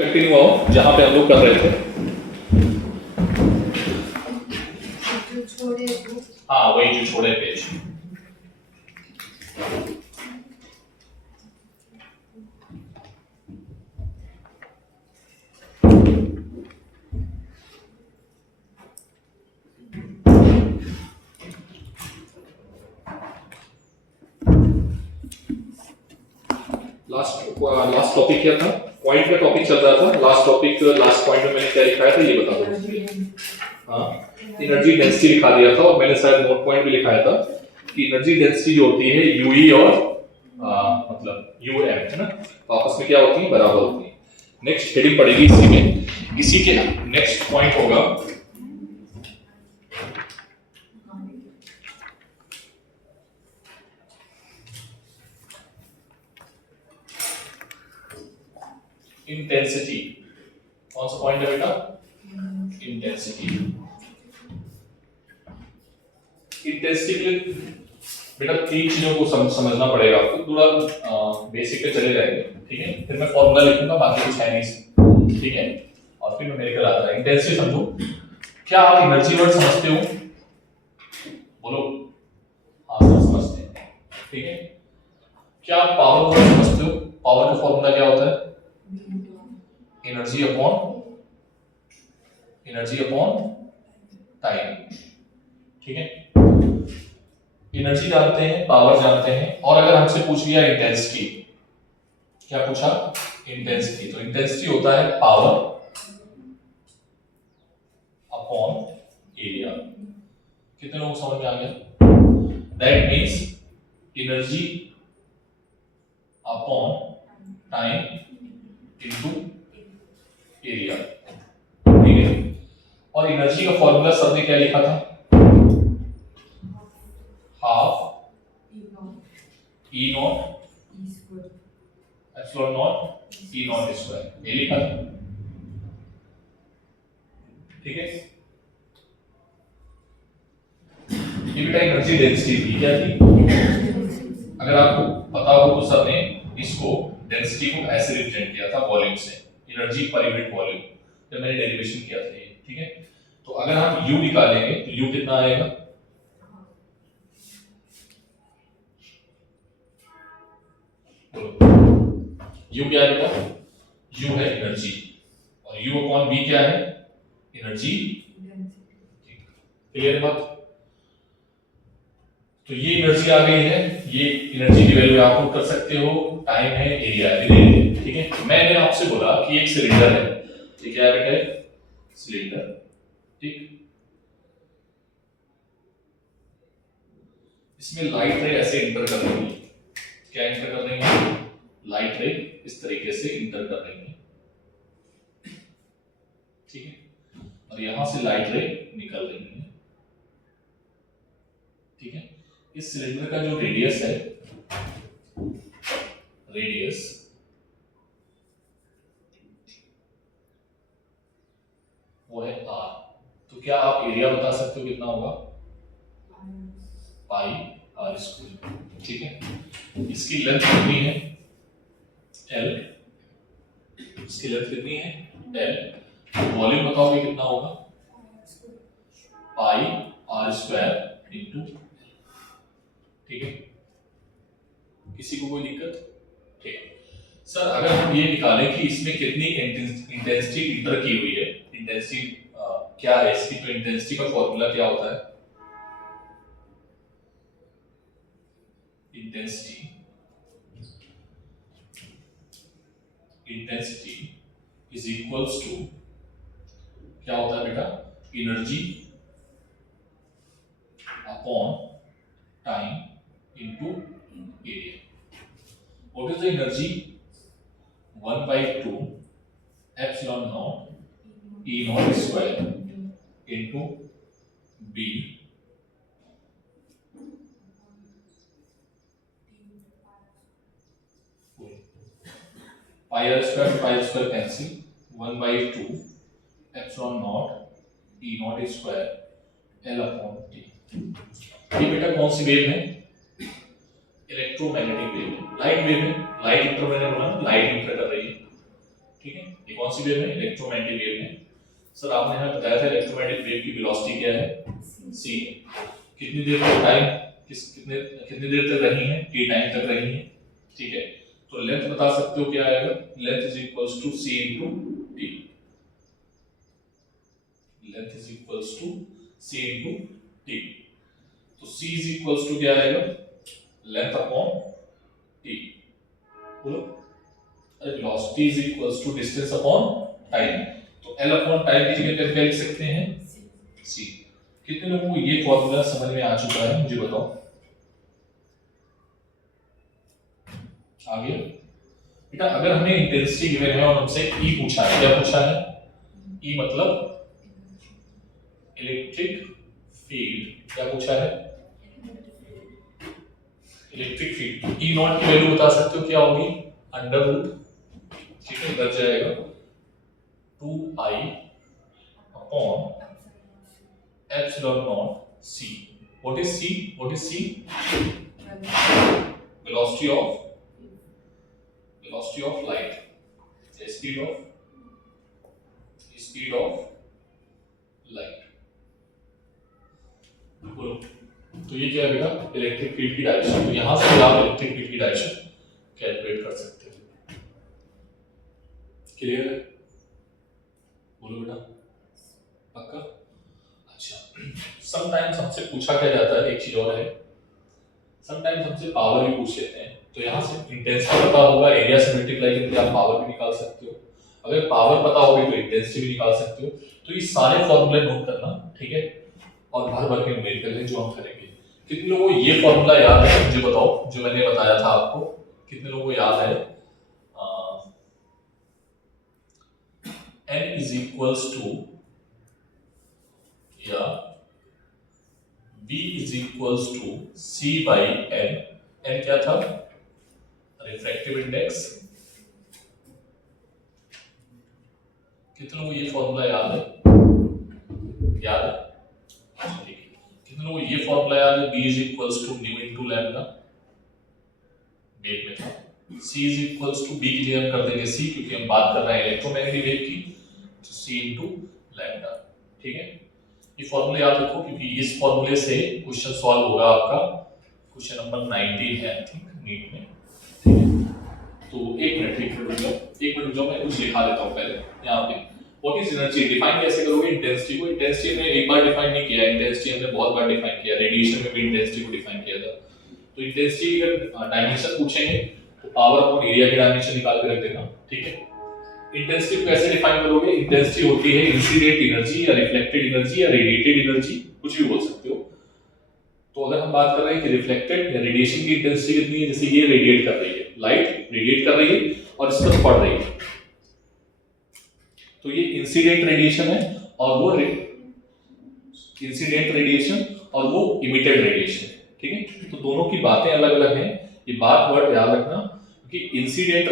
Continue आओ जहां पे हम लोग कर रहे थे। हाँ वही जो छोड़े पेज। लास्ट टॉपिक क्या था? पॉइंट का टॉपिक चल रहा था। लास्ट पॉइंट में मैंने क्या लिखाया था ये बता दो। हाँ, एनर्जी डेंसिटी लिखा दिया था और मैंने शायद नोट पॉइंट भी लिखाया था कि एनर्जी डेंसिटी जो होती है यूई और मतलब यूएम है ना, तो आपस में क्या होती है, बराबर होती है। नेक्स्ट हेडिंग पड़ेगी इसी में, इसी के नेक्स्ट पॉइंट होगा इंटेंसिटी। कौन सा पॉइंट है बेटा? इंटेंसिटी। इंटेंसिटी के लिए बेटा तीन चीजों को समझना पड़ेगा आपको। पूरा बेसिक पे चले जाएंगे, ठीक है? फिर मैं फॉर्मूला लिखूंगा, बाकी कुछ है नहीं, ठीक है? और फिर न्यूमेरिकल आता है। इंटेंसिटी समझो। क्या आप एनर्जी वर्ड समझते हो? बोलो। हाँ सर समझते हैं, ठीक है? क्या आप पावर वर्ड समझते हो? पावर का फॉर्मूला क्या होता है? एनर्जी अपॉन टाइम, ठीक है? एनर्जी जानते हैं, पावर जानते हैं, और अगर हमसे पूछ लिया इंटेंसिटी, क्या पूछा? इंटेंसिटी। तो इंटेंसिटी होता है पावर अपॉन एरिया। कितने लोगों को समझ में आ गया? That means energy upon time into area, ठीक है? और एनर्जी का फॉर्मूला सर ने क्या लिखा था? Half E not epsilon not E not square, ये लिखा था, ठीक है? ये बेटा एनर्जी डेंसिटी थी, क्या थी? अगर आपको पता हो तो सर ने इसको डेंसिटी को ऐसे रिप्रेजेंट किया था वॉल्यूम से, एनर्जी पर यूनिट वॉल्यूम, जब मैंने डेरिवेशन किया था ये, ठीक है? तो अगर हम U निकालेंगे तो U कितना आएगा? U क्या है बेटा? U है एनर्जी, और U अपॉन V क्या है? एनर्जी। क्लियर है बात? तो ये एनर्जी आ गई है, ये एनर्जी की वैल्यू आप पुट कर सकते हो, टाइम है, एरिया है, ठीक है? मैंने आपसे बोला कि एक सिलेंडर है, ये क्या है बेटा? सिलेंडर, ठीक? इसमें लाइट रे ऐसे इंटर कर रही है, क्या इंटर कर रही है? लाइट रे इस तरीके से इंटर कर रही है, ठीक है? और यहां से लाइट रे निकल रही है, ठीक है? इस सिलेंडर का जो रेडियस है, रेडियस वो है r। तो क्या आप एरिया बता सकते हो कितना होगा? पाई आर स्क्वायर, ठीक है? इसकी लेंथ कितनी है? l। इसकी लेंथ कितनी है? l। वॉल्यूम बताओगे कितना होगा? पाई आर स्क्वायर इंटू, ठीक है? किसी को कोई दिक्कत? ठीक है सर, अगर हम ये निकालें कि इसमें कितनी इंटेंसिटी इंटर की हुई है, इंटेंसिटी क्या है इसकी, तो इंटेंसिटी का फॉर्मूला क्या होता है? इंटेंसिटी इज इक्वल्स टू क्या होता है बेटा? Energy upon time into area. What is the energy? 1/2 epsilon not E not square into B pi R square cancel, 1/2 epsilon not E not square L upon T. ये बेटा कौन सी wave है? Electromagnetic wave है, light wave है। Light inter, मैंने बोला light inter कर रही है, ठीक है, ये कौन सी वेव है? इलेक्ट्रोमैग्नेटिक वेव है। सर आपने हमें बताया था इलेक्ट्रोमैग्नेटिक वेव की वेलोसिटी क्या है? c है। कितनी देर तक टाइम कितनी देर तक रही है? t टाइम तक रही है, ठीक है। तो लेंथ बता सकते हो क्या आएगा? Length is equals to c into t। Length is equals to c into t। तो c इज इक्वल्स टू क्या आएगा? Length upon t। बोलो। अरे velocity is equals to distance upon time. तो l अपॉन टाइम की जगह क्या लिख सकते हैं? c। कितने लोगों को ये फॉर्मूला समझ में आ चुका है मुझे बताओ। आ गया बेटा? अगर हमें इंटेंसिटी गिवन है और हमसे E पूछा है, क्या पूछा है? E मतलब इलेक्ट्रिक फील्ड। क्या पूछा है? Electric field. E नॉट की वैल्यू बता सकते हो क्या होगी? अंडर रूट, ठीक है, इधर जाएगा 2I upon epsilon not C। What is C? What is C? Velocity of light, speed of light. बोलो। तो ये क्या है बेटा? इलेक्ट्रिक फील्ड की डायरेक्शन। तो यहां से आप इलेक्ट्रिक फील्ड की डायरेक्शन कैलकुलेट कर सकते हो। क्लियर है? बोलो बेटा, पक्का? अच्छा, समटाइम्स हमसे पूछा क्या जाता है, एक चीज और है, समटाइम्स हमसे पावर भी पूछ लेते हैं। तो यहाँ से इंटेंसिटी पता होगा, एरिया से मल्टीप्लाई करके आप पावर भी निकाल सकते हो। अगर पावर पता होगी तो इंटेंसिटी भी निकाल सकते हो। तो ये सारे फॉर्मूले नोट करना, ठीक है, और भर भर के न्यूमेरिकल है जो हम करेंगे। कितने लोगों को ये फॉर्मूला याद है मुझे बताओ, जो मैंने बताया था आपको? कितने लोगों को याद है? n इज इक्वल्स टू या b is equals to c by n। n क्या था? Refractive index. कितने लोगों को ये फॉर्मूला याद है? याद है? ठीक है। कितने लोगों को ये फॉर्मूला याद है? b is equals to nu into lambda. Wave में था। c is equals to b की जगह हम कर देंगे c, क्योंकि हम बात कर रहे हैं इलेक्ट्रोमैग्नेटिक वेव की, तो c इनटू लैम्डा। ठीक है, ये फॉर्मूला याद रखो, क्योंकि इस फॉर्मूले से क्वेश्चन सॉल्व होगा आपका, क्वेश्चन नंबर 19 है आई थिंक नीट में। ठीक है, तो एक मिनट रुक जाओ, मैं कुछ लिखा देता हूं पहले यहां पे। What is energy? डिफाइन कैसे करोगे इंटेंसिटी को? इंटेंसिटी हमने एक बार डिफाइन नहीं किया, इंटेंसिटी हमने बहुत बार डिफाइन किया, रेडिएशन में भी इंटेंसिटी को डिफाइन किया था। तो इंटेंसिटी अगर डायमेंशन पूछेंगे तो पावर अपॉन एरिया के डायमेंशन निकाल के रख देना। ठीक है, इंटेंसिटी को कैसे डिफाइन करोगे? इंटेंसिटी होती है इंसिडेंट एनर्जी या रिफ्लेक्टेड एनर्जी या रेडिएटेड एनर्जी, कुछ भी बोल सकते हो। तो अगर हम बात कर रहे हैं कि रिफ्लेक्टेड या रेडिएशन की इंटेंसिटी कितनी है, जैसे ये रेडिएट कर रही है, लाइट रेडिएट कर रही है और इस पर पड़ रही है, तो ये इंसिडेंट रेडिएशन है, और वो इंसिडेंट रेडिएशन और वो इमिटेड रेडिएशन। ठीक है, तो दोनों की बातें अलग अलग हैं, ये बात वर्ड याद रखना, क्योंकि इंसिडेंट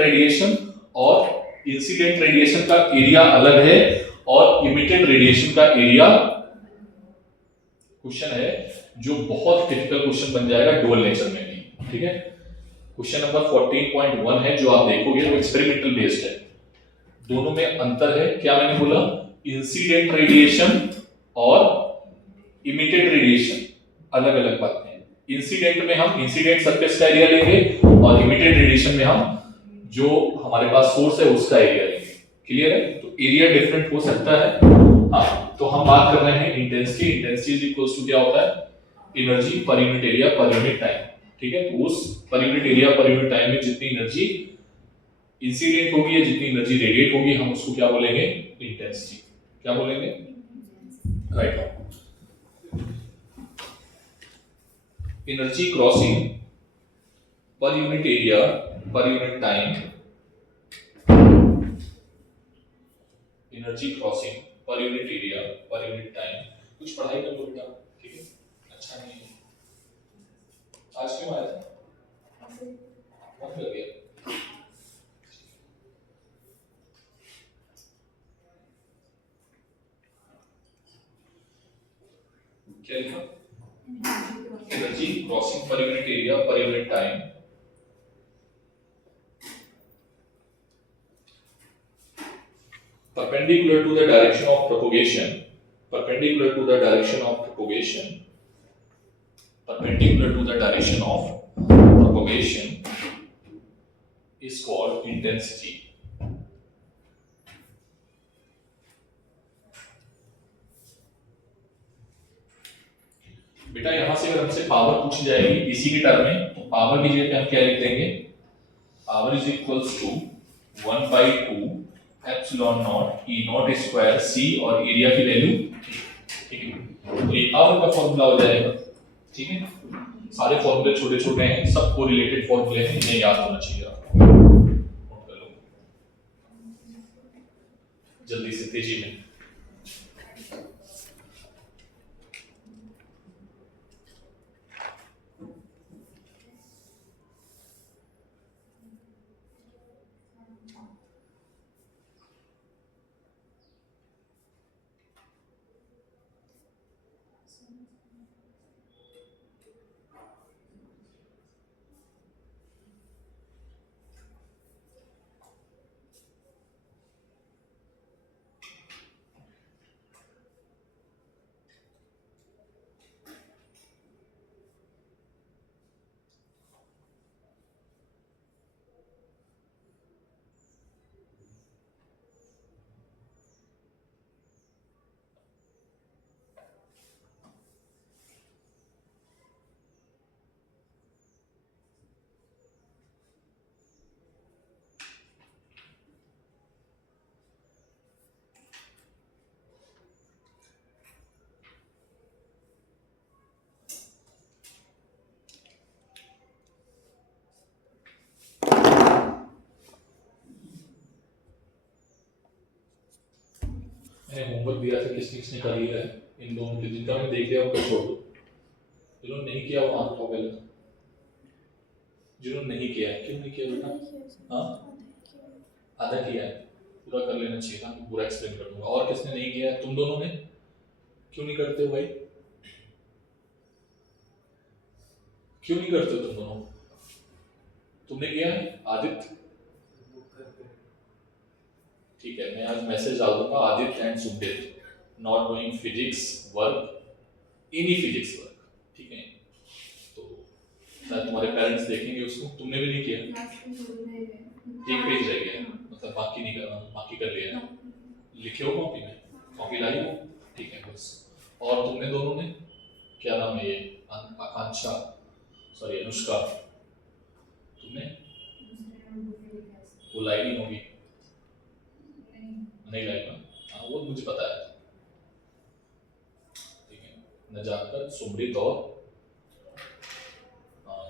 रेडिएशन का एरिया अलग है और इमिटेड रेडिएशन का एरिया, क्वेश्चन है जो बहुत टिपिकल क्वेश्चन बन जाएगा डुअल नेचर में भी। ठीक है, क्वेश्चन नंबर 14.1 है जो आप देखोगे वो एक्सपेरिमेंटल बेस्ड है। दोनों में अंतर है, क्या मैंने बोला? इंसिडेंट रेडिएशन और इमिटेड रेडिएशन अलग अलग बातें हैं। इंसिडेंट में हम इंसिडेंट सरफेस का एरिया लेंगे और इमिटेड रेडिएशन में हम जो हमारे पास सोर्स है उसका एरिया लेंगे। क्लियर है? तो एरिया डिफरेंट हो सकता है। हाँ, तो हम बात कर रहे हैं intensity. Intensity is equals to क्या होता है? एनर्जी पर यूनिट एरिया पर यूनिट टाइम। ठीक है, तो उस पर यूनिट एरिया पर यूनिट टाइम में जितनी एनर्जी इंसिडेंट होगी या जितनी एनर्जी रेडिएट होगी, हम उसको क्या बोलेंगे? इंटेंसिटी। क्या बोलेंगे? राइट। एनर्जी क्रॉसिंग पर यूनिट एरिया पर यूनिट टाइम, एनर्जी क्रॉसिंग पर यूनिट एरिया पर यूनिट टाइम। कुछ पढ़ाई कर लो बेटा, ठीक है? अच्छा नहीं है आज क्यों आया था? लग गया। क्या लिखा? एनर्जी क्रॉसिंग पर यूनिट एरिया पर unit time perpendicular to the direction of propagation, perpendicular to the direction of propagation, perpendicular to the direction of propagation is called intensity. बेटा यहां से अगर हमसे पावर पूछी जाएगी इसी के टर्म में, तो पावर की जगह पे हम क्या लिख देंगे, power is equals to 1/2 epsilon not E not square c और एरिया की वैल्यू, ठीक है, तो ये पावर का फॉर्मूला हो जाएगा। ठीक है, सारे फॉर्मूले छोटे छोटे हैं, सब कोरिलेटेड फॉर्मूले हैं, इन्हें याद होना चाहिए आपको। नोट कर लो जल्दी से, तेजी में। मैंने होमवर्क दिया था, किसने किसने कर लिया है, इन दोनों के, जिनका मैंने देख लिया उनका छोड़ दो, जिन्होंने नहीं किया वो आंख उठाओ पहले, जिन्होंने नहीं किया है, क्यों नहीं किया बेटा? हाँ, आधा किया है, पूरा कर लेना चाहिए था, पूरा एक्सप्लेन कर दूंगा। और किसने नहीं किया है? तुम दोनों ने क्यों नहीं करते हो भाई, क्यों नहीं करते हो तुम दोनों? तुमने किया है आदित्य? ठीक है, मैं आज मैसेज डाल दूंगा, Aditya and Sukhdev not doing physics work, any physics work, ठीक है, तो शायद तुम्हारे पेरेंट्स देखेंगे उसको। तुमने भी नहीं किया, एक पेज रह गया, मतलब बाकी नहीं करना, बाकी कर लिया, लिखे हो कॉपी में, कॉपी लाई हो, ठीक है बस। और तुमने दोनों ने, क्या नाम है ये, आकांक्षा, सॉरी अनुष्का, तुमने वो लाई नहीं होगी, नहीं लाई ना, हाँ वो मुझे पता है, ठीक है, नजाकत, सुमृत और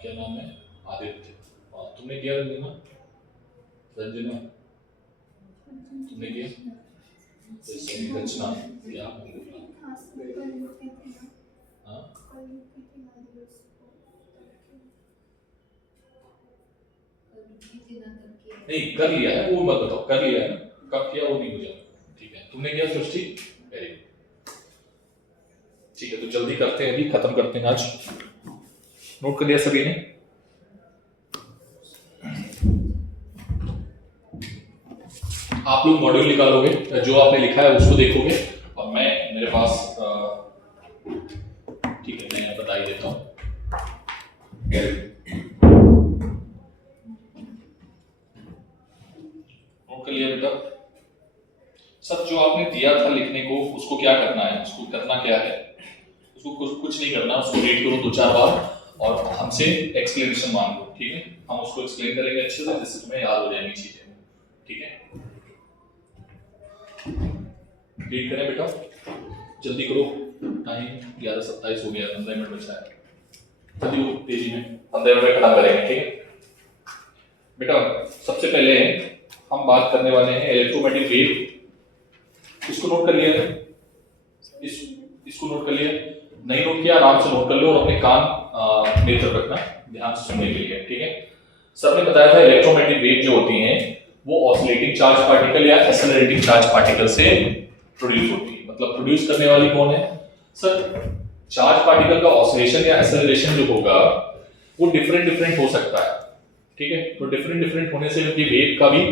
क्या नाम है, आदित्य, तुमने किया रंजना? रंजना तुमने किया? रचना क्या? हाँ नहीं कर लिया है, वो मत बताओ, कर लिया है ना, कब किया वो नहीं मुझे, ठीक है। तुमने किया सृष्टि? वेरी गुड, ठीक है, तो जल्दी करते हैं, अभी खत्म करते हैं आज। नोट कर लिया सभी ने? आप लोग मॉड्यूल निकालोगे, जो आपने लिखा है उसको देखोगे, और मैं मेरे पास ठीक है, मैं बता ही देता हूँ। नोट कर लिया बेटा? सब जो आपने दिया था लिखने को, उसको क्या करना है, उसको करना क्या है, उसको कुछ नहीं करना, उसको रीड करो 2-4 बार और हमसे एक्सप्लेनेशन मांगो, ठीक है, हम उसको एक्सप्लेन करेंगे अच्छे से, जिससे तुम्हें याद हो जाएंगी चीजें, ठीक है। रीड करें बेटा, जल्दी करो, टाइम 11:27 हो गया, 15 मिनट बचा है, जल्दी हो, तेजी में, 15 मिनट खत्म करेंगे, ठीक है बेटा। सबसे पहले हम बात करने वाले हैं इलेक्ट्रोमैग्नेटिक वेव, इसको नोट कर लिया है, इसको नोट कर लिया, नहीं नोट किया आराम से नोट कर लो, और अपने कान मेरी तरफ रखना, ध्यान से सुनने के लिए, ठीक है। सर ने बताया था इलेक्ट्रोमैग्नेटिक वेव जो होती हैं वो ऑसिलेटिंग चार्ज पार्टिकल या एक्सेलरेटिंग चार्ज पार्टिकल से प्रोड्यूस होती है। मतलब प्रोड्यूस करने वाली कौन है सर? चार्ज पार्टिकल का ऑसिलेशन या एक्सेलरेशन जो होगा वो डिफरेंट हो सकता है, ठीक है। तो डिफरेंट होने से उनकी वेव का भी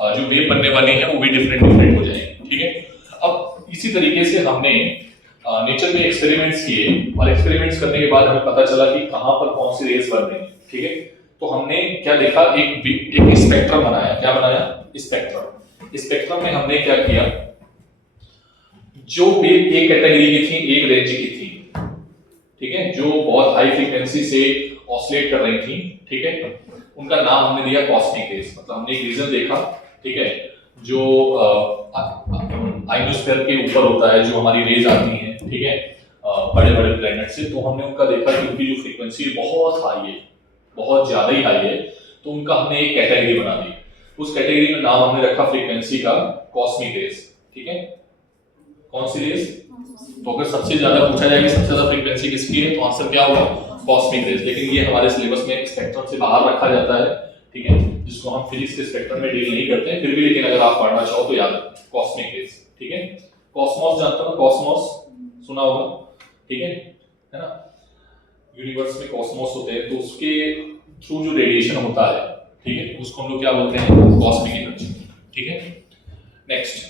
जो वेव बनने वाली है वो भी डिफरेंट हो जाएगी। इसी तरीके से हमने नेचर में एक्सपेरिमेंट्स किए और एक्सपेरिमेंट्स करने के बाद हमें पता चला कि कहां पर कौन सी रेस बन रही है, ठीक है। तो हमने क्या देखा, एक स्पेक्ट्रम बनाया। क्या बनाया? स्पेक्ट्रम। स्पेक्ट्रम में हमने क्या किया, जो वेव एक कैटेगरी की थी, एक रेंज की थी, ठीक है, जो बहुत हाई फ्रीक्वेंसी से ऑसिलेट कर रही थी, ठीक है, उनका नाम हमने दिया कॉस्मिक रेस। मतलब हमने एक रीजन देखा, ठीक है, जो आइनोस्फीयर के ऊपर होता है, जो हमारी रेज आती हैं, ठीक है, बड़े बड़े प्लैनेट से, तो हमने उनका देखा कि उनकी जो फ्रीक्वेंसी बहुत हाई है, बहुत ज्यादा ही हाई है, तो उनका हमने एक कैटेगरी बना दी। उस कैटेगरी में नाम हमने रखा फ्रीक्वेंसी का कॉस्मिक रेस, ठीक है। कौन सी रेस? तो अगर सबसे ज्यादा पूछा जाए कि सबसे ज्यादा फ्रीक्वेंसी किसकी है, तो आंसर क्या होगा? Cosmic rays. लेकिन ये हमारे सिलेबस में स्पेक्ट्रम से बाहर रखा जाता है, ठीक है, जिसको हम फिजिक्स के स्पेक्ट्रम में डील नहीं करते हैं, फिर भी लेकिन अगर आप पढ़ना चाहो तो याद रखो कॉस्मिक रेस, ठीक है। कॉस्मोस जानते हो? कॉस्मोस सुना होगा, ठीक है ना। यूनिवर्स में कॉस्मोस होते हैं, तो उसके थ्रू जो रेडिएशन होता है, ठीक है, उसको हम लोग क्या बोलते हैं? कॉस्मिक एनर्जी, ठीक है। नेक्स्ट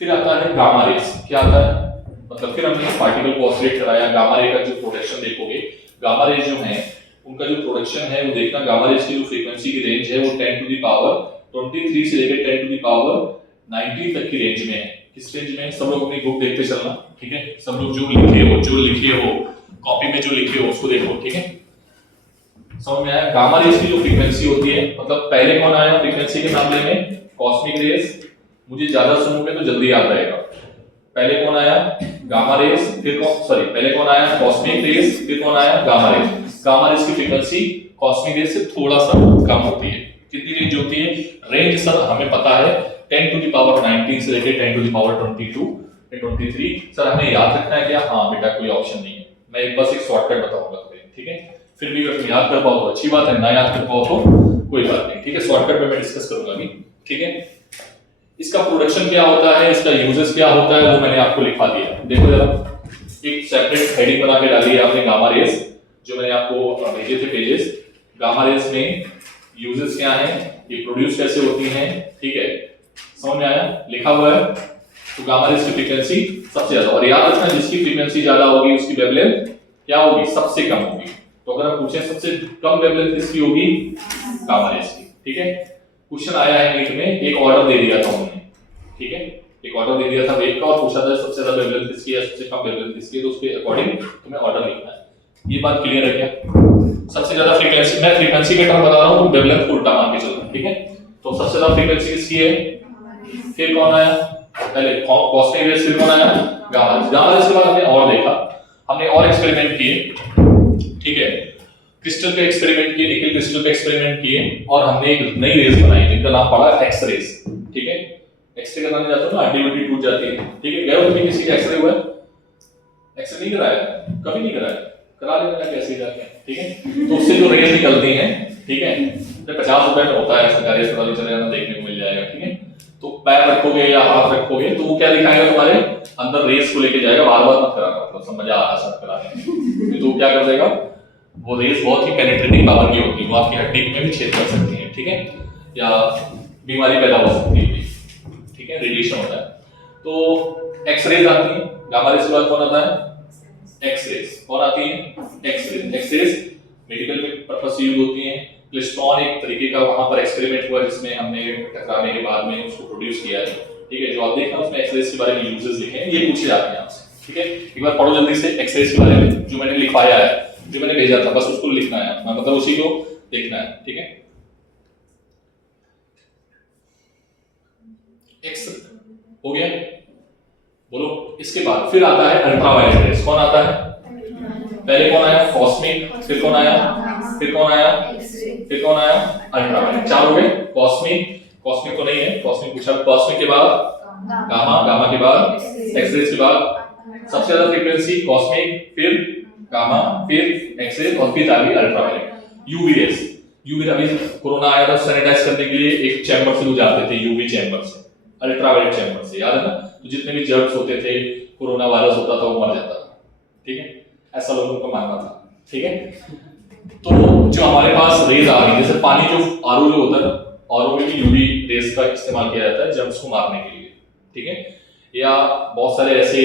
फिर आता है गामा रेस। क्या आता है? मतलब फिर हमने पार्टिकल को ऑसिलेट कराया। गामा रे का जो प्रोडक्शन देखोगे, गामा रेज जो है उनका जो प्रोडक्शन है वो देखना, गामा रेज की जो फ्रीक्वेंसी की रेंज है वो 10 टू द पावर 23 से लेकर 10 टू द पावर 19 तक की रेंज में है। किस रेंज में है? सब लोग अपनी बुक देखते चलना, ठीक है। सब लोग जो लिखे हो कॉपी में, जो लिखे हो उसको देखो, ठीक है। समझ में आया? गामा रेज की जो फ्रीक्वेंसी होती है, मतलब पहले कौन आया फ्रीक्वेंसी के मामले में? Cosmic rays. मुझे ज्यादा सुनोगे तो जल्दी याद रहेगा। पहले कौन आया? Gamma rays. फिर पहले कौन आया? Cosmic rays. फिर कौन आया? Gamma rays. गामा रेज की फ्रीक्वेंसी कॉस्मिक रेज से थोड़ा सा कम होती है। कितनी रेंज होती है? रेंज सर हमें पता है 10 टू द पावर 19 से लेकर 10 टू द पावर 22 या 23। सर हमें याद रखना है क्या? हाँ बेटा, कोई ऑप्शन नहीं है, मैं बस एक शॉर्टकट बताऊंगा तुम्हें, ठीक है। फिर भी अगर तुम याद कर पाओ तो अच्छी बात है, ना याद कर पाओ तो कोई बात नहीं, ठीक है। शॉर्टकट में मैं डिस्कस करूंगा अभी, ठीक है। इसका प्रोडक्शन क्या होता है, इसका यूजेस क्या होता है, वो मैंने आपको लिखा दिया। देखो जरा, एक सेपरेट हेडिंग बना के डाली है आपने, गामा रेज, जो मैंने आपको भेजे थे पेजेस। गामा रेज में यूजेस क्या हैं, ये प्रोड्यूस कैसे होती हैं, ठीक है, समझ में आया? लिखा हुआ है। तो गामा रेज की फ्रीक्वेंसी सबसे ज्यादा, और याद रखना जिसकी फ्रीक्वेंसी ज्यादा होगी उसकी वेवलेंथ क्या होगी? सबसे कम होगी। तो अगर हम पूछें सबसे कम वेवलेंथ किसकी होगी? गामा रेज की, ठीक है। क्वेश्चन आया है नीट में, एक ऑर्डर दे दिया था उन्होंने, ठीक है, एक ऑर्डर दे दिया था वेव का और पूछा था सबसे ज्यादा वेवलेंथ किसकी है, सबसे कम वेवलेंथ किसकी है, तो उसके अकॉर्डिंग तुम्हें ऑर्डर लिखना है। ये बात क्लियर है क्या? सबसे ज्यादा फ्रीक्वेंसी, मैं फ्रीक्वेंसी के टर्म बता रहा हूं, तुम वेवलेंथ को उल्टा मान के चलना, ठीक है। तो सबसे ज्यादा फ्रीक्वेंसी किसकी है? फिर कौन आया? पहले कॉस्मिक रेज, फिर कौन आया? Gamma rays. गामा रेज के बाद हमने और देखा, हमने और एक्सपेरिमेंट किए, ठीक है। क्रिस्टल पे एक्सपेरिमेंट किए, निकल क्रिस्टल पे एक्सपेरिमेंट किए, और हमने एक नई रेस बनाई जिनका नाम पड़ा एक्स रेस, ठीक है। एक्सरे कराने जाते हो ना, हड्डी वड्डी टूट जाती है, ठीक है। गए हो कभी किसी का एक्सरे हुआ है? एक्सरे नहीं कराया? कभी नहीं कराया? करा लेना जाके ऐसे ही जाके, ठीक है। तो उससे जो रेस निकलती हैं, ठीक है, 50 रुपए में होता है, सरकारी अस्पताल में चले जाना, देखने को मिल जाएगा, ठीक है। तो पैर रखोगे या हाथ रखोगे तो वो क्या दिखाएगा? तुम्हारे अंदर रेस को लेके जाएगा। बार बार मत कराना, मतलब समझ आ रहा है कराने, तो क्या कर देगा? वो रेस बहुत ही पेनिट्रेटिंग पावर की होती है, वो आपकी हड्डी में भी छेद कर सकती है, ठीक है, या बीमारी पैदा हो सकती है, ठीक है, रेडिएशन होता है। तो एक्स रेज आती है, गामा रेज के बाद कौन आता है? X rays. कौन आती है? X rays. X rays medical purpose से यूज होती है। क्लिस्ट्रॉन एक तरीके का वहां पर एक्सपेरिमेंट हुआ जिसमें हमने टकराने के बाद में उसको प्रोड्यूस किया है, ठीक है। जो आप देखना उसमें एक्स रेज के बारे में यूजेस लिखे हैं, ये पूछे जाते हैं आपसे, ठीक है। एक बार पढ़ो जल्दी से एक्स रेज के बारे में, जो मैंने लिखवाया है, जो मैंने भेजा था, बस उसको लिखना है, मतलब उसी को देखना है, ठीक है। एक्स हो गया, बोलो। इसके बाद फिर आता है अल्ट्रावायलेट रेस। कौन आता है? पहले कौन आया? कॉस्मिक। फिर कौन आया? फिर कौन आया? फिर कौन आया? अल्ट्रावायलेट। चार हो गए। कॉस्मिक, कॉस्मिक तो नहीं है, कॉस्मिक पूछा। कॉस्मिक के बाद गामा, गामा के बाद एक्स रेज के बाद सबसे ज्यादा फ्रीक्वेंसी कॉस्मिक, फिर गामा, फिर एक्स रेज, और फिर आ गई अल्ट्रावायलेट। UV rays. यूवी, अभी कोरोना आया था, सैनिटाइज करने के लिए एक चैम्बर से लोग जाते थे, यूवी चैम्बर से, अल्ट्रावायलेट चैम्बर से, याद है ना। तो जितने भी जर्म्स होते थे, कोरोना वायरस होता था, वो मर जाता था, ठीक है, ऐसा लोगों का मानना था, ठीक है। तो जो हमारे पास रेज आ रही है, जैसे पानी जो आरओ जो होता है ना, आरओ में भी यूवी रेस का इस्तेमाल किया जाता है जर्म्स को मारने के लिए, ठीक है। या बहुत सारे ऐसे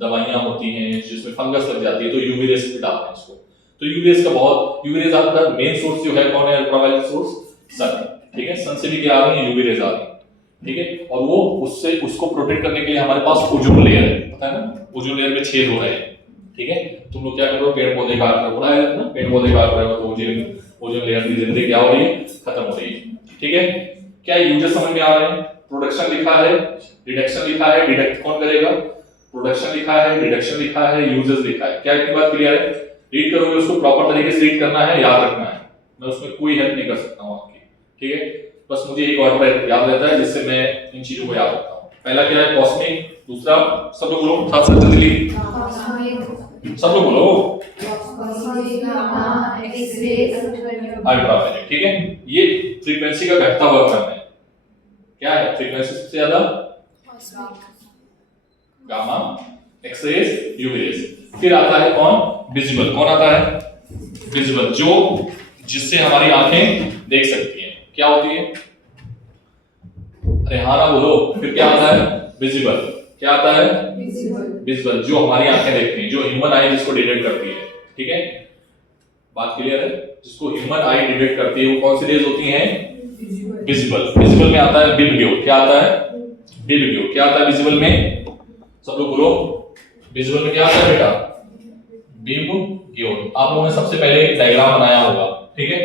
दवाइयां होती हैं जिसमें फंगस लग जाती है तो यूवी रेस पे डालते हैं इसको। तो यूवी रेस का बहुत, यूवी रेस आपका मेन सोर्स जो है कौन है अल्ट्रावायलेट सोर्स? सन। ठीक है, सन से भी क्या आ रही है? यूवी रेस आ रही है। ठीक है, और वो उससे उसको प्रोटेक्ट करने के लिए हमारे पास ओजोन लेयर है, पता है ना? ओजोन लेयर में छेद हो रहे हैं। ठीक है, तुम लोग क्या कर रहे हो? पेड़ पौधे काट रहे हो, पढ़ा है ना? पेड़ पौधे काट रहे हो तो ओजोन लेयर की जिंदगी क्या हो रही है? खत्म हो रही है। ठीक है, क्या यूजर समझ में आ रहे हैं? प्रोडक्शन लिखा है, डिडक्शन लिखा है, डिडक्ट कौन करेगा? प्रोडक्शन लिखा है, डिडक्शन लिखा है, यूजर्स लिखा है। क्या इतनी बात क्लियर है? रीड करोगे उसको प्रॉपर तरीके से रीड करना है, याद रखना है। मैं उसमें कोई हेल्प नहीं कर सकता हूं आपकी। ठीक है, बस मुझे एक ऑर्डर याद रहता है जिससे मैं इन चीजों को याद रखता हूं। पहला क्या है? कॉस्मिक। दूसरा सब लोग बोलो साथ साथ जल्दी, सब लोग बोलो। अल्ट्रावायलेट। ठीक है, ये फ्रीक्वेंसी का घटता हुआ क्रम है। क्या है फ्रीक्वेंसी सबसे ज्यादा? Gamma, x rays, UV rays. फिर आता है कौन? विजिबल। कौन आता है? विजिबल, जो जिससे हमारी आंखें देख सकती हैं। क्या होती है? अरे हाँ ना बोलो। फिर क्या आता है? विजिबल। क्या आता है? विजिबल, जो हमारी आंखें देखती हैं, जो ह्यूमन आई जिसको डिटेक्ट करती है। ठीक है, बात क्लियर है? जिसको ह्यूमन आई डिटेक्ट करती है वो कौन सी रेज होती हैं? विजिबल। विजिबल में आता है विबग्यो। क्या आता है? विबग्यो। क्या आता है विजिबल में? सब लोग बोलो। विजुअल में क्या आता है बेटा? विबग्यो। आप लोगों ने सबसे पहले एक डायग्राम बनाया होगा। ठीक है,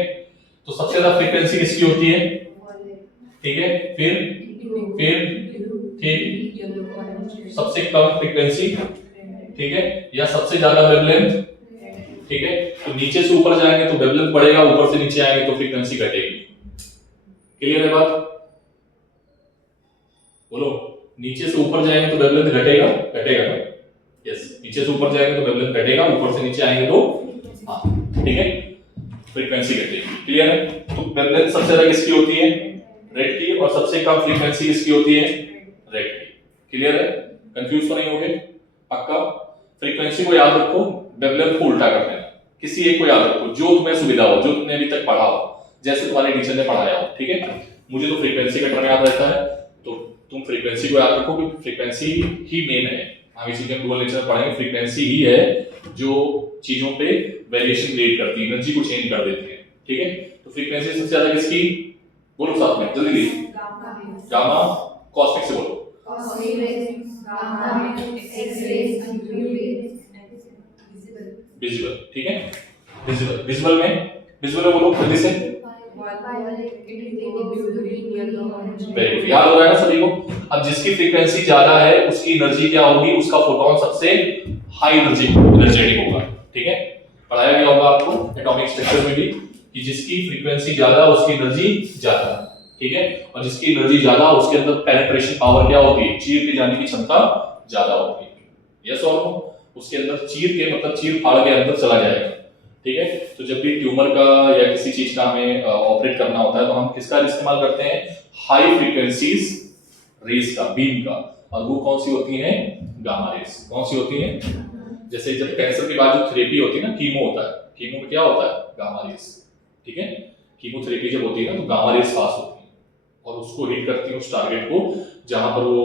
तो सबसे ज्यादा फ्रीक्वेंसी किसकी होती है? ठीक है, फिर सबसे कम फ्रीक्वेंसी। ठीक है, या सबसे ज्यादा वेवलेंथ। ठीक है, तो नीचे से ऊपर जाएंगे तो वेवलेंथ बढ़ेगा, ऊपर से नीचे आएंगे तो फ्रीक्वेंसी घटेगी। क्लियर है बात? बोलो। नीचे से ऊपर जाएंगे तो वेवलेंथ घटेगा, घटेगा ना? यस, नीचे से ऊपर जाएंगे तो वेवलेंथ घटेगा, ऊपर से नीचे आएंगे तो हाँ, ठीक है, फ्रीक्वेंसी घटेगी। क्लियर है? तो वेवलेंथ सबसे ज्यादा किसकी होती है? रेड की, और सबसे कम फ्रीक्वेंसी किसकी होती है? रेड की। क्लियर है? कंफ्यूज तो नहीं होगे? पक्का? फ्रीक्वेंसी को याद रखो, वेवलेंथ को उल्टा कर देना। किसी एक को याद रखो जो तुम्हें सुविधा हो, जो तुमने अभी तक पढ़ा हो, जैसे तुम्हारे टीचर ने पढ़ाया हो। ठीक है, मुझे तो फ्रीक्वेंसी का टर्म याद रहता है, तो तुम फ्रीक्वेंसी को याद रखो कि फ्रीक्वेंसी ही मेन है। हम इसी के डुअल नेचर पढ़ेंगे। फ्रीक्वेंसी ही है जो चीजों पे वेरिएशन क्रिएट करती है, एनर्जी को चेंज कर देती है। ठीक है, तो फ्रीक्वेंसी सबसे ज्यादा किसकी? बोलो साथ में जल्दी। गामा। कॉस्मिक से बोलो। विजुअल। ठीक है, विजुअल। विजुअल में बोलो जल्दी से। वेरी गुड, याद हो रहा है ना सभी को? अब जिसकी फ्रीक्वेंसी ज्यादा है उसकी एनर्जी क्या होगी? उसका फोटोन सबसे हाई एनर्जेटिक होगा। ठीक है, पढ़ाया गया होगा आपको एटॉमिक स्ट्रक्चर में भी कि जिसकी फ्रीक्वेंसी ज्यादा उसकी एनर्जी ज्यादा। ठीक है, और जिसकी एनर्जी ज्यादा उसके अंदर पेनिट्रेशन पावर क्या होती है? चीर के जाने की क्षमता ज्यादा होती है। यस और नो? उसके अंदर चीर के मतलब चीर फाड़ के अंदर चला जाएगा। ठीक है, तो जब भी ट्यूमर का या किसी चीज का हमें ऑपरेट करना होता है तो हम किसका इस्तेमाल करते हैं? हाई फ्रीक्वेंसीज रेस का, बीम का। और वो कौन सी होती हैं? Gamma rays. कौन सी होती हैं? जैसे जब कैंसर के बाद जो थेरेपी होती है ना, कीमो होता है, कीमो में क्या होता है? Gamma race. ठीक है, कीमोथेरेपी जब होती है ना तो गामा रेस पास होती है और उसको हिट करती है उस टारगेट को जहां पर वो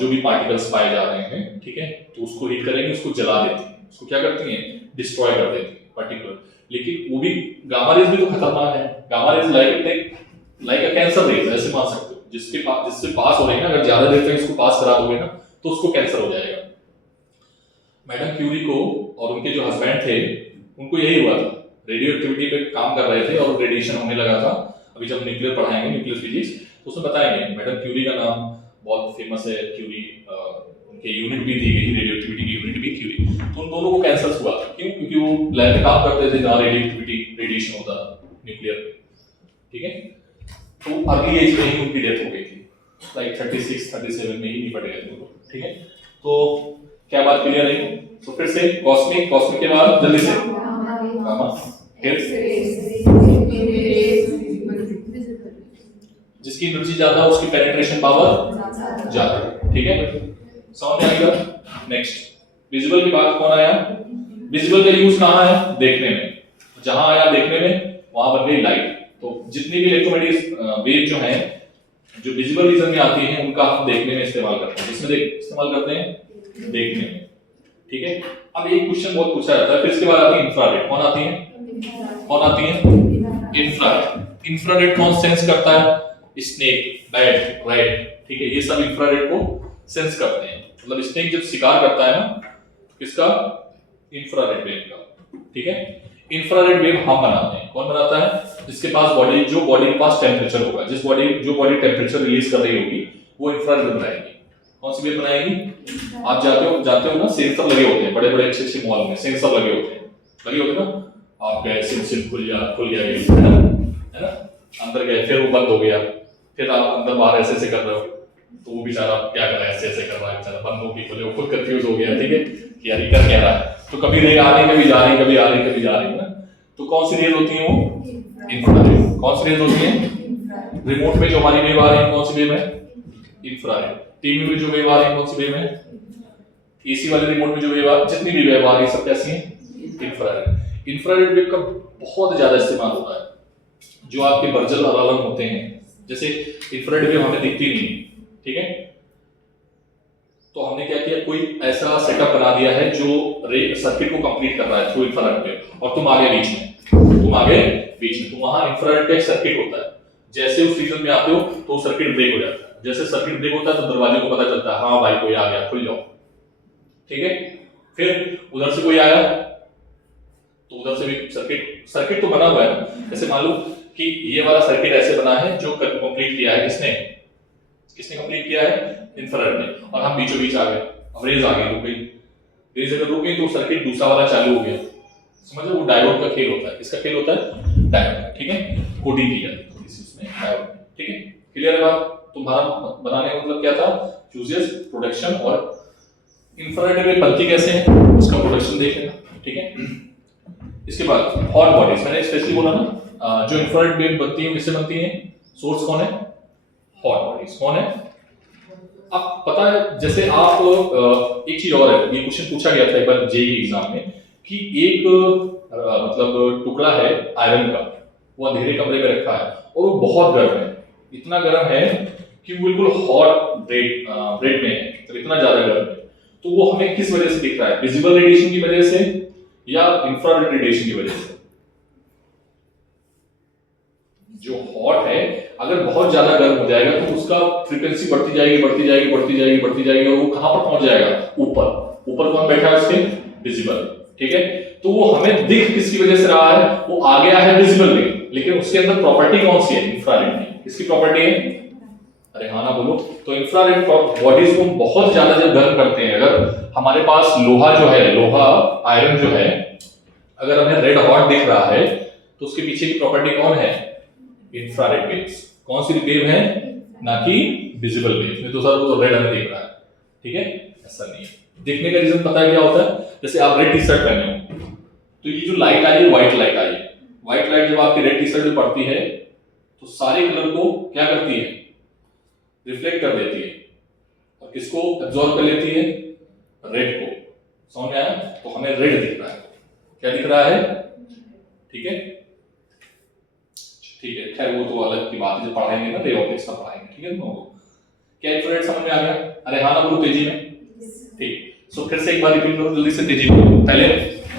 जो भी पार्टिकल्स पाए जा रहे हैं। ठीक है, तो उसको हिट करेंगे, उसको जला देती है, उसको क्या करती हैं? डिस्ट्रॉय कर देती है पर्टिकुलर। लेकिन वो भी गामा रेस भी तो खतरनाक है। Gamma rays like a cancer rays ऐसे मान सकते हो। जिससे पास हो रही है ना, अगर ज्यादा देर तक इसको पास करा दोगे ना तो उसको कैंसर हो जाएगा। मैडम क्यूरी को और उनके जो हस्बैंड थे उनको यही हुआ था, रेडियो एक्टिविटी पे काम कर रहे थे और रेडिएशन होने लगा था। अभी जब न्यूक्लियर पढ़ाएंगे, न्यूक्लियर फिजिक्स, तो उसमें बताएंगे। मैडम क्यूरी का नाम बहुत फेमस है, क्यूरी उनके यूनिट भी दी गई, रेडियो एक्टिविटी की यूनिट भी क्यूरी। तो उन दोनों को कैंसर हुआ। क्यों? क्योंकि वो लैब में काम करते थे जहाँ रेडियो एक्टिविटी रेडिएशन होता न्यूक्लियर में। ठीक है, तो अर्ली एज में ही उनकी डेथ हो गई थी, लाइक 36-37 में ही निपट गए थे वो। ठीक है, तो क्या बात क्लियर है? तो फिर से कॉस्मिक के बाद जल्दी से गामा, फिर जिसकी एनर्जी ज्यादा उसकी पेनिट्रेशन पावर ज्यादा। ठीक है, समझ में आएगा? नेक्स्ट, विजुअल के बाद कौन आया? विजुअल का यूज कहां है? देखने में। जहां आया देखने में, वहां बन गई लाइट। तो जितनी भी इलेक्ट्रोमैग्नेटिक वेव जो है जो विजिबल रीजन में आती हैं उनका हम देखने में इस्तेमाल करते हैं। जिसमें इस्तेमाल करते हैं देखने में, ठीक है। अब एक क्वेश्चन बहुत पूछा जाता है, फिर इसके बाद आती है इंफ्रारेड। कौन आती है? कौन आती है? इंफ्रारेड। इंफ्रारेड कौन सेंस करता है? स्नेक, बैट, रैट, ठीक है, ये सब इंफ्रारेड को सेंस करते हैं। मतलब स्नेक जब शिकार करता है ना, किसका? इंफ्रारेड वेव का, ठीक है। इंफ्रारेड वेव हम बनाते हैं। कौन बनाता है? जिसके पास बॉडी, जो बॉडी के पास टेम्परेचर होगा, जो बॉडी टेम्परेचर रिलीज कर रही होगी, वो इंफ्रारेड बनाएगी। कौन सी वेव बनाएगी? आप जाते हो ना, सेंसर लगे होते हैं बड़े बड़े अच्छे मॉल में, सेंसर लगे होते हैं ना। आप गए, सिम खुल गया है ना, अंदर गए, फिर वो बंद हो गया, फिर आप अंदर बाहर ऐसे कर रहे हो, तो वो बेचारा क्या कर रहा है, ऐसे कर रहा है बेचारा, बंद हो गई, खुले, वो खुद कंफ्यूज हो गया, ठीक है, कि यार ये कर क्या रहा है। तो कभी रेग आ रही, कभी जा रही, कभी आ रही, कभी जा रही, है ना। तो कौन सी रेज होती है वो? इंफ्रारेड। कौन सी रेज होती है? रिमोट में जो हमारी वेव आ रही है, कौन सी वेव है? इंफ्रारेड। टीवी में जो वेव आ रही है, कौन सी वेव है? एसी वाले रिमोट में जो वेव आ, जितनी भी वेव आ रही है सब कैसी है? इंफ्रारेड। इंफ्रारेड वेव का बहुत ज्यादा इस्तेमाल होता है। जो आपके वर्चुअल अलार्म होते हैं, जैसे इंफ्रारेड वेव हमें दिखती नहीं, ठीक है, तो हमने क्या किया, कोई ऐसा सेटअप बना दिया है जो सर्किट को कंप्लीट कर रहा है थ्रू इंफ्रारेड वेव, और तुम आगे बीच में, तो वहां इंफ्रारेड का एक सर्किट होता है। जैसे उस रीजन में आते हो तो सर्किट ब्रेक हो जाता है। जैसे सर्किट ब्रेक होता है तो दरवाजे को पता चलता है, हाँ भाई कोई आ गया, खुल जाओ, ठीक है। फिर उधर से कोई आया तो उधर से भी सर्किट तो बना हुआ है। जैसे मान लो कि ये वाला सर्किट ऐसे बना है, जो कंप्लीट किया है किसने कंप्लीट किया है? इंफ्रारेड ने। और हम बीचों बीच आ गए, अब रेज आ गई, रुक गई। रेज अगर रुक गई तो सर्किट दूसरा वाला चालू हो गया। समझ लो, वो डायोड का खेल होता है। किसका खेल होता है? डायोड, ठीक है। कोडिंग की जाती है इसमें डायोड, ठीक है। क्लियर है बात? तुम्हारा बनाने का मतलब क्या था? फ्यूजेस, प्रोडक्शन, और इंफ्रारेड में बनती कैसे है उसका प्रोडक्शन देख लेना, ठीक है। इसके बाद हॉट बॉडीज, मैंने स्पेशली बोला ना, जो इंफ्रारेड वेव बनती है, किससे बनती है? सोर्स कौन है? Hot bodies. कौन है? अब पता है, जैसे आप एक चीज और है, ये क्वेश्चन पूछा गया था एक बार जेईई एग्जाम में, कि एक मतलब टुकड़ा है आयरन का, वो अंधेरे कमरे में रखा है और वो बहुत गर्म है, इतना गर्म है कि वो बिल्कुल हॉट रेड में है, तो इतना ज्यादा गर्म है। तो वो हमें किस वजह से दिख रहा है? विजिबल रेडिएशन की वजह से या इंफ्रारेड रेडिएशन की वजह से? जो हॉट है, अगर बहुत ज्यादा गर्म हो जाएगा तो उसका फ्रीक्वेंसी बढ़ती जाएगी और वो कहां पर पहुंच जाएगा? ऊपर कौन बैठा है उसके? विजिबल, ठीक है। तो वो हमें दिख किसकी वजह से रहा है? वो आ गया है विजिबल में, लेकिन उसके अंदर प्रॉपर्टी कौन सी है? इंफ्रारेड की। किसकी प्रॉपर्टी है? अरे हाँ ना बोलो। तो इंफ्रारेड बॉडीज को बहुत ज्यादा जब गर्म करते हैं, अगर हमारे पास लोहा आयरन जो है, अगर हमें रेड हॉट दिख रहा है तो उसके पीछे की प्रॉपर्टी कौन है? Infrared waves. कौन सी वेव है? ना कि विजिबल वेव। नहीं तो सर वो तो रेड हमें दिख रहा है, ठीक है, ऐसा नहीं है। देखने का रीजन पता है क्या होता है? जैसे आप रेड टी शर्ट पहने हो, तो ये जो लाइट आई है, व्हाइट लाइट आई है, व्हाइट लाइट जब आपकी रेड टी शर्ट में पड़ती है तो सारे कलर को क्या करती है? रिफ्लेक्ट कर देती है, और किसको एब्जॉर्ब कर लेती है? रेड को। समझ में आया? तो हमें रेड दिख रहा है। क्या दिख रहा है? ठीक है, खैर वो तो अलग की बात है, जब पढ़ाएंगे ना रे ऑप्टिक्स का पढ़ाएंगे, ठीक है तुम लोगों को। क्या इंफ्रारेड समझ में आ गया? अरे हाँ ना बोलो तेजी में, ठीक। सो फिर से एक बार रिपीट करो जल्दी से, तेजी में। पहले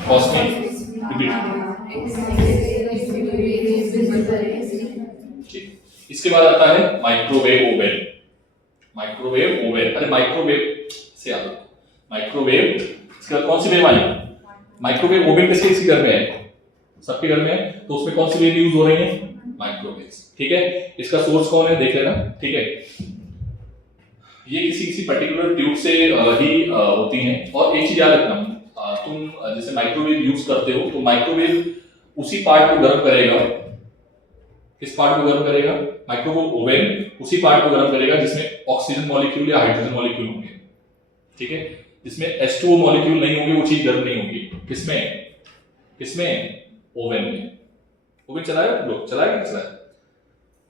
कॉस्मिक रिपीट, ठीक। इसके बाद आता है माइक्रोवेव ओवन। अरे माइक्रोवेव से याद रखो, माइक्रोवेव। इसके बाद कौन सी वेव आई? माइक्रोवेव ओवन किसके घर में है? सबके घर में है। तो उसमें कौन सी वेव यूज हो रही है? माइक्रोवेव्स, ठीक है। इसका सोर्स कौन है देख लेना, ठीक है। ये किसी पर्टिकुलर ट्यूब से ही होती हैं। और एक चीज याद रखना, तुम जैसे माइक्रोवेव यूज करते हो तो माइक्रोवेव उसी पार्ट को गर्म करेगा। किस पार्ट को गर्म करेगा? माइक्रोवेव ओवन उसी पार्ट को गर्म करेगा जिसमें ऑक्सीजन मॉलिक्यूल या हाइड्रोजन मॉलिक्यूल होंगे, ठीक है। जिसमें H2O मॉलिक्यूल नहीं होंगे, वो चीज गर्म नहीं होगी। किसमें? ओवन में। ओवन चलाया लोग? चलाया?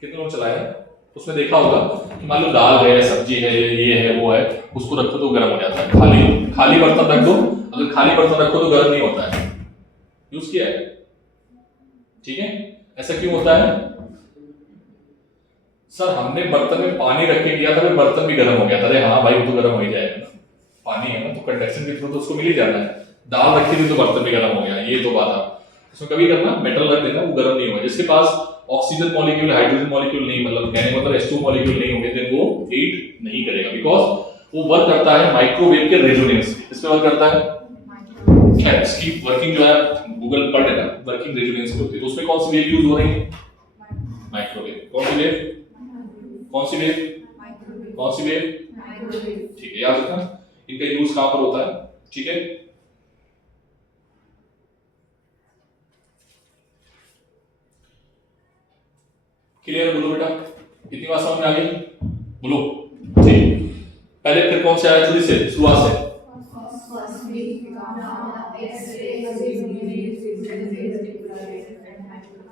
कितने लोग चलाया? उसमें देखा होगा कि मान लो दाल है, सब्जी है, ये है, वो है, उसको रखो तो गर्म हो जाता है। खाली बर्तन रख दो, अगर खाली बर्तन रखो तो गर्म नहीं होता है। यूज किया है, ठीक है। ऐसा क्यों होता है? सर हमने बर्तन में पानी रख के किया था, फिर बर्तन भी गर्म हो गया था। अरे हाँ भाई, वो तो गर्म हो ही जाएगा ना, पानी है ना, तो कंडक्शन के थ्रू तो उसको मिल ही जाना है। दाल रखी थी तो बर्तन भी गर्म हो गया, ये तो बात है। उसमें कभी करना मेटल रख देना, वो गर्म नहीं होगा। जिसके पास ऑक्सीजन मॉलिक्यूल, हाइड्रोजन मॉलिक्यूल नहीं, मतलब कहने मतलब H2 मॉलिक्यूल नहीं होंगे, देन वो हीट नहीं करेगा, बिकॉज वो वर्क करता है माइक्रोवेव के रेजोनेंस। इस पे वर्क करता है, खैर इसकी वर्किंग जो है गूगल पढ़ लेना, वर्किंग रेजोनेंस पे होती है। तो उसमें कौन सी वेव यूज हो रही है? माइक्रोवेव। कौन सी वेव? कौन सी वेव? कौन सी वेव? ठीक है, याद रखना इनका यूज कहां पर होता है। ठीक है, क्लियर? बोलो बेटा, इतनी बात समझ में आ गई? बोलो। ठीक, पहले फिर कौन से आया जल्दी से, शुरुआत से।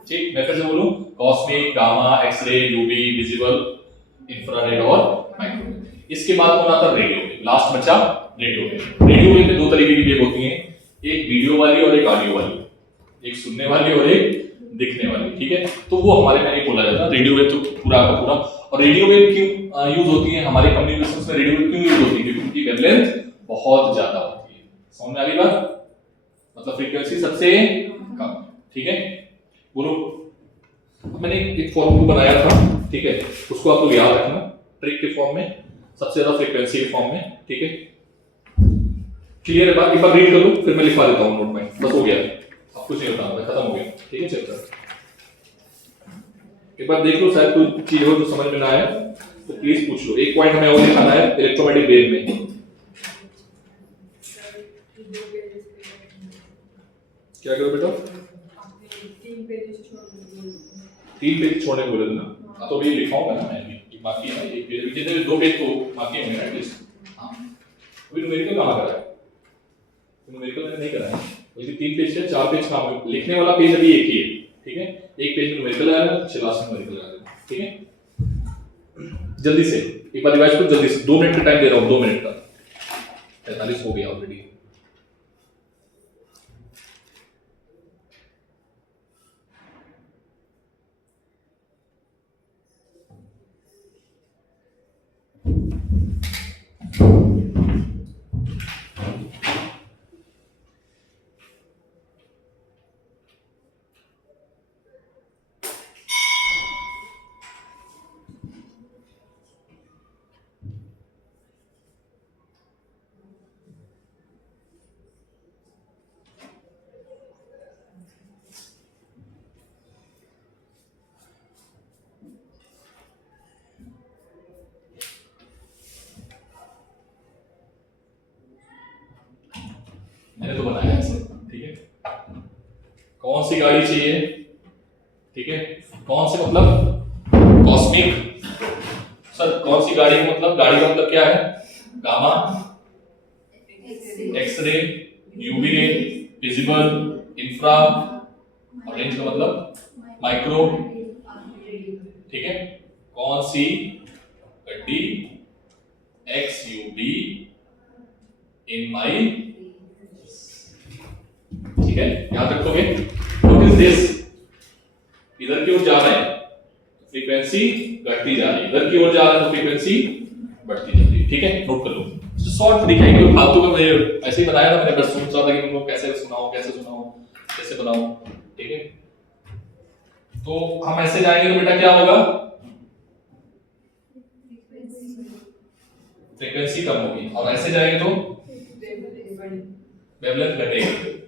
ठीक, मैं फिर से बोलूं, cosmic, gamma, x ray, UV, visible, infrared और माइक्रोवेव। इसके बाद कौन आता है? Radio wave. लास्ट बचा रेडियो वेव। रेडियो वेव में दो तरीके की वेव होती हैं, एक वीडियो वाली और एक ऑडियो वाली, एक सुनने वाली और एक दिखने वाली। ठीक है, तो वो हमारे में नहीं बोला जाता रेडियो वेव, तो पूरा का पूरा। और रेडियो वेव क्यों यूज होती है हमारे कम्युनिकेशंस में? रेडियो वेव क्यों यूज होती है? क्योंकि उनकी वेवलेंथ बहुत ज्यादा होती है। समझ में आ गई बात? मतलब फ्रीक्वेंसी सबसे कम। ठीक है, बोलो। मैंने एक फॉर्मूला बनाया था, ठीक है, उसको आप लोग याद रखना, ट्रिक के फॉर्म में, सबसे ज्यादा फ्रीक्वेंसी के फॉर्म में। ठीक है, क्लियर है बात? एक बार रीड कर लो, फिर मैं लिखवा देता हूँ नोट में, बस हो गया, अब कुछ नहीं बताऊंगा, खत्म हो गया। ठीक है चैप्टर, एक बार देख लो, शायद कोई चीज हो जो समझ में ना आए तो प्लीज पूछ लो। एक पॉइंट हमें और दिखाना है इलेक्ट्रोमैग्नेटिक वेव में। क्या करो बेटा? 3 पेज छोड़ने बोले थे ना, तो अभी लिखाऊंगा ना मैं भी, बाकी है ना एक पेज, जितने 2 पेज तो बाकी होंगे ना एटलीस्ट। हां, अभी न्यूमेरिकल कहां करा है? न्यूमेरिकल मैंने नहीं करा है, बल्कि 3 पेज से 4 पेज काम है। लिखने वाला पेज अभी एक ही है। ठीक है, एक पेज में न्यूमेरिकल आएगा, लास्ट में न्यूमेरिकल आएगा। ठीक है, जल्दी से एक बार रिवाइज करो जल्दी से, 2 मिनट का टाइम दे रहा हूं, 2 मिनट का, 45 हो गया ऑलरेडी। मैंने तो बनाया है, ठीक है। कौन सी गाड़ी चाहिए? ठीक है, कौन से मतलब कॉस्मिक। सर कौन सी गाड़ी का मतलब, गाड़ी का मतलब क्या है? Gamma, x ray, UV ray, visible, infra, और रेंज का मतलब माइक्रो। ठीक है, कौन सी गड्डी X U V in my, ठीक है, याद रखोगे। What is this? इधर की ओर जा रहे हैं फ्रीक्वेंसी घटती जा रही है, इधर की ओर जा रहा है तो फ्रीक्वेंसी बढ़ती जा रही है। ठीक है, नोट कर लो। शॉर्ट ट्रिक है, कि फालतू का ऐसे ही बनाया था मैंने, बस सोच रहा था कि तुमको कैसे सुनाऊं, कैसे बनाऊं। ठीक है, तो हम ऐसे जाएंगे तो बेटा क्या होगा? फ्रीक्वेंसी कम होगी, और ऐसे जाएंगे तो वेवलेंथ घटेगी।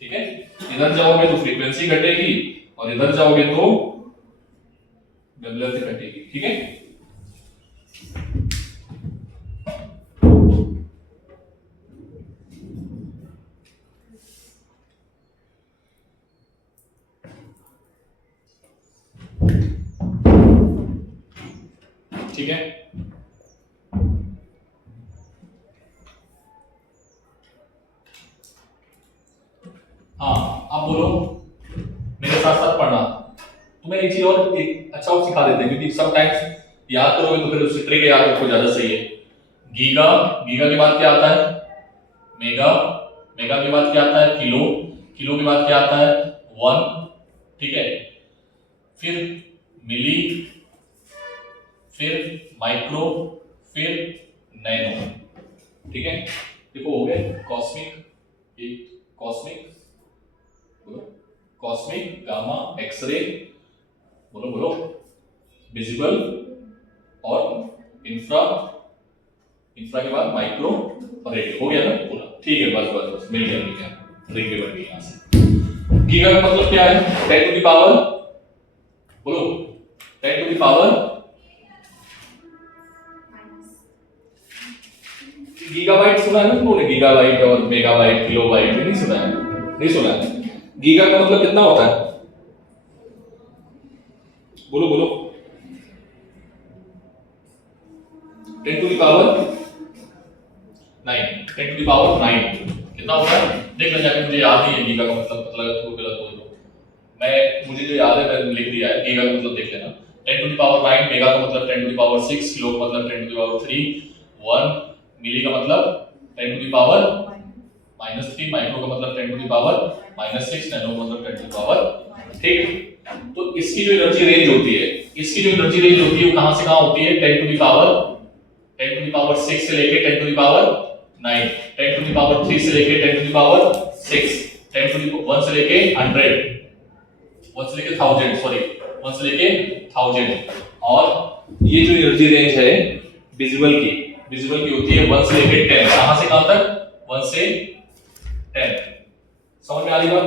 ठीक है, इधर जाओगे तो फ्रीक्वेंसी घटेगी, और इधर जाओगे तो वेवलेंथ घटेगी। ठीक है, ठीक है, हाँ अब बोलो, मेरे साथ साथ पढ़ना। तुम्हें एक चीज और, एक अच्छा और सिखा देते हैं, क्योंकि समटाइम्स याद करोगे तो फिर उससे ट्रिक याद रखो ज्यादा सही है। गीगा, गीगा के बाद क्या आता है? मेगा, मेगा के बाद क्या आता है? किलो, किलो के बाद क्या आता है? 1। ठीक है, फिर मिली, फिर माइक्रो, फिर नैनो। ठीक है, देखो हो गया कॉस्मिक, एक कॉस्मिक, बोलो कॉस्मिक, गामा, एक्सरे, बोलो बोलो, विजिबल और इंफ्रा, इंफ्रा के बाद माइक्रो और रेडियो। हो गया ना पूरा? ठीक है, बस बस बस मिल गया मिल गया, रिंग भी बन गई यहाँ से। गीगा का मतलब क्या है? 10 टू द पावर, बोलो 10 टू द पावर, गीगाबाइट सुना है ना तुमने? गीगाबाइट और मेगाबाइट, किलोबाइट नहीं सुना है? नहीं सुना है। गीगा का मतलब कितना होता है? बोलो बोलो, 10 to the power 9, 10 to the power 9 कितना होता है? देख लेना, जाके मुझे याद नहीं है गीगा का मतलब, पता लगा तो गलत बोल दो। मुझे जो याद है मैंने लिख दिया है। गीगा का मतलब देख लेना, 10 टू द पावर 9, मेगा का मतलब 10 टू द पावर 6, किलो का मतलब 10 टू द पावर 3, 1 मिली का मतलब 10 टू द पावर -3, माइक्रो का मतलब 10 टू द पावर -6, नैनो का मतलब 10 टू द पावर। ठीक, तो इसकी जो एनर्जी रेंज होती है, इसकी जो एनर्जी रेंज होती है वो कहां से कहां होती है? 10 टू द पावर 6 से लेके 10 to the power 9, 10 to the power 3 से लेके 10 to the power 6, 10 to the 1 से लेके 100, 1 से लेके 1000, सॉरी 1 से लेके 1000। और ये जो एनर्जी रेंज है विजिबल की होती है 1 से लेके 10, कहां से कहां तक? 1 से 10, समझ में आ रही बात?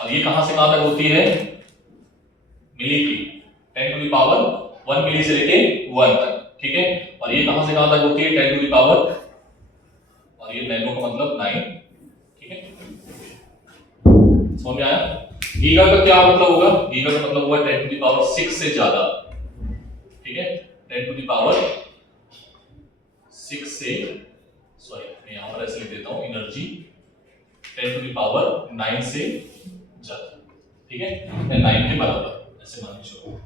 और ये कहां से कहां तक होती है? मिली की, 10 टू द पावर 1 मिली से लेके 1 तक। ठीक है, और ये कहां से कहां तक होती है? 10 टू द पावर, और ये नैनो का मतलब 9। ठीक है, समझ में आया? गीगा का क्या मतलब होगा? गीगा का मतलब होगा 10 टू द पावर 6 से ज्यादा। ठीक है, 10 टू द पावर 6 से, सॉरी मैं यहां पर ऐसे लिख देता हूं, एनर्जी 10 टू द पावर 9 से ज्यादा। ठीक है, या 9 के बराबर, ऐसे मान लीजिए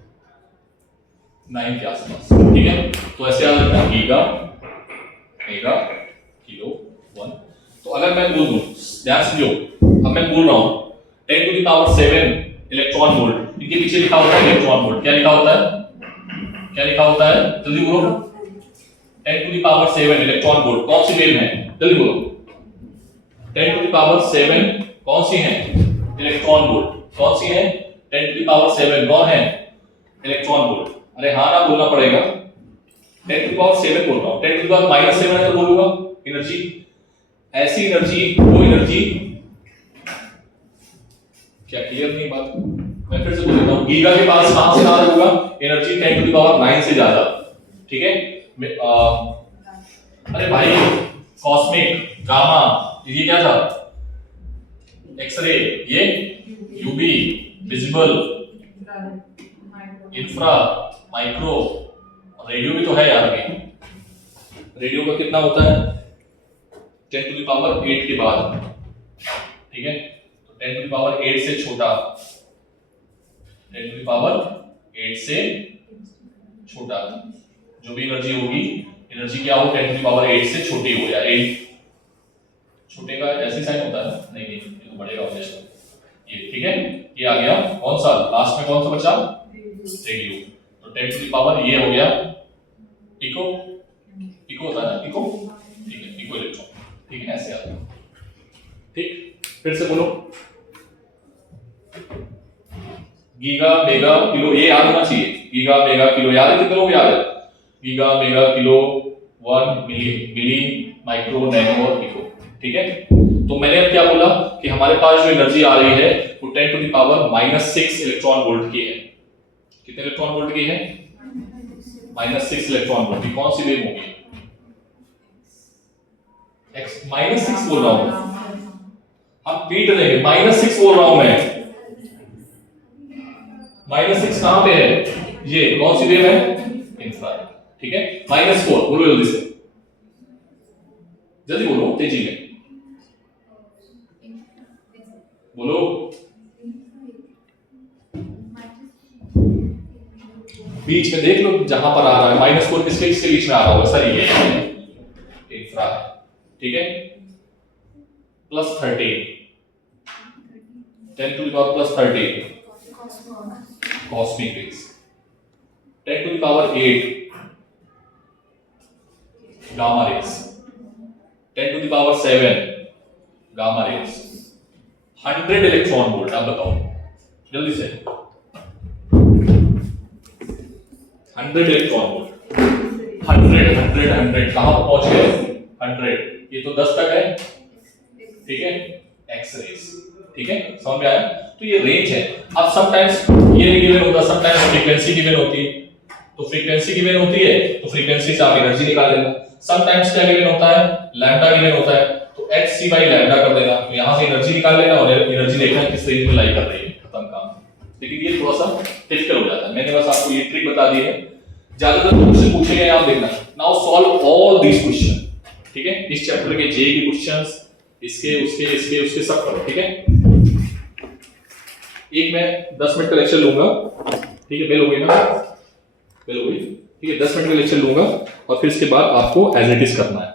9 के आसपास। ठीक है, तो ऐसे याद रखना, गीगा, मेगा, किलो, 1। तो अगर मैं बोल दूं, ध्यान समझो, अब मैं बोल रहा हूं 10 to the power 7 electron volt, इनके पीछे लिखा होता है इलेक्ट्रॉन वोल्ट। क्या लिखा होता है? क्या लिखा होता है? जल्दी बोलो, 10 to the power 7 electron volt कौन सी वेव है? जल्दी बोलो, 10 टू द पावर 7 कौन सी है? Electron volt. कौन सी है? 10 टू द पावर 7 कौन है? Electron volt. अरे हाँ ना बोलना पड़ेगा, 10 टू द पावर 7 बोल रहा हूं, 10 टू द पावर -7 है तो बोलूंगा एनर्जी। ऐसी एनर्जी, वो एनर्जी, क्या क्लियर नहीं बात? मैं फिर से बोल देता हूं, गीगा के पास कहां से कहां होगा एनर्जी? 10 टू द पावर 9 से ज्यादा। ठीक है, अरे भाई कॉस्मिक, गामा, ये क्या था? एक्सरे, ये UV, visible, infra, micro, radio भी तो है यार। अभी रेडियो का कितना होता है? 10 टू द पावर 8 के बाद। ठीक है, तो 10 टू द पावर 8 से छोटा, 10 टू द पावर 8 से छोटा जो भी एनर्जी होगी, एनर्जी क्या हो? 10 टू द पावर 8 से छोटी हो, या 8 छोटे का ऐसे साइन होता है ना? नहीं, ये तो बढ़ेगा ऑब्जेक्शन ये। ठीक है, ये आ गया कौन सा? लास्ट में कौन सा बचा? रेडियो। तो 10 टू द पावर ये हो गया पिको, पिको होता है ना, पिको। ठीक है, पिको इलेक्ट्रॉन। ठीक है, ऐसे आता है। ठीक, फिर से बोलो, गीगा, मेगा, किलो, ये याद होना चाहिए। गीगा, मेगा, किलो याद है? कितने लोग याद है? गीगा, मेगा, किलो, 1 मिली, माइक्रो, नैनो और पिको। ठीक है, तो मैंने अब क्या बोला कि हमारे पास जो एनर्जी आ रही है वो 10 to the power -6 electron volt की है। कितने इलेक्ट्रॉन वोल्ट की है? -6 इलेक्ट्रॉन वोल्ट की। कौन सी वेव होगी? x -6 बोल रहा हूं, हम पीट रहे हैं, -6 बोल रहा हूं मैं। -6 कहां पे है? ये कौन सी वेव है? इंफ्रा। ठीक है, -4 बोलो जल्दी से, जल्दी बोलो, तेजी में बोलो। बीच में देख लो जहां पर आ रहा है -4, किसके बीच में आ रहा होगा? सर ये इंफ्रा है। ठीक है, +13, 10 to the power +13 cosmic rays, 10 to the power 8 gamma rays, 10⁻⁷ gamma rays, 100 electron volt. आप बताओ जल्दी से, 100 इलेक्ट्रॉन वोल्ट, 100 कहां पर पहुंच गए? 100, ये तो 10 तक है, ठीक है, एक्स रेज, ठीक है, समझ में आया? तो ये रेंज है। अब समटाइम्स ये गिवन होता है, समटाइम्स फ्रीक्वेंसी गिवन होती है, तो फ्रीक्वेंसी गिवन होती है तो फ्रीक्वेंसी से आप एनर्जी निकाल लेना। समटाइम्स क्या गिवन होता है? लैम्डा गिवन होता है, तो hc बाई लैम्डा कर देना, तो यहां से एनर्जी निकाल लेना और एनर्जी देखना किस रेंज में लाई कर रही है, खत्म काम। लेकिन ये थोड़ा सा डिफिकल्ट हो जाता है, मैंने बस आपको ये ट्रिक बता दी है, ज्यादातर तुमसे पूछे गए आप देखना। Now solve all these question, ठीक है, इस चैप्टर के जे के क्वेश्चंस, इसके उसके इसके उसके सब करो, ठीक है। एक मैं 10 मिनट का लेक्चर लूंगा, ठीक है, बेल हो गई ना, बेल हो गई, ठीक है, 10 मिनट का लेक्चर लूंगा और फिर इसके बाद आपको एज इट इज करना है।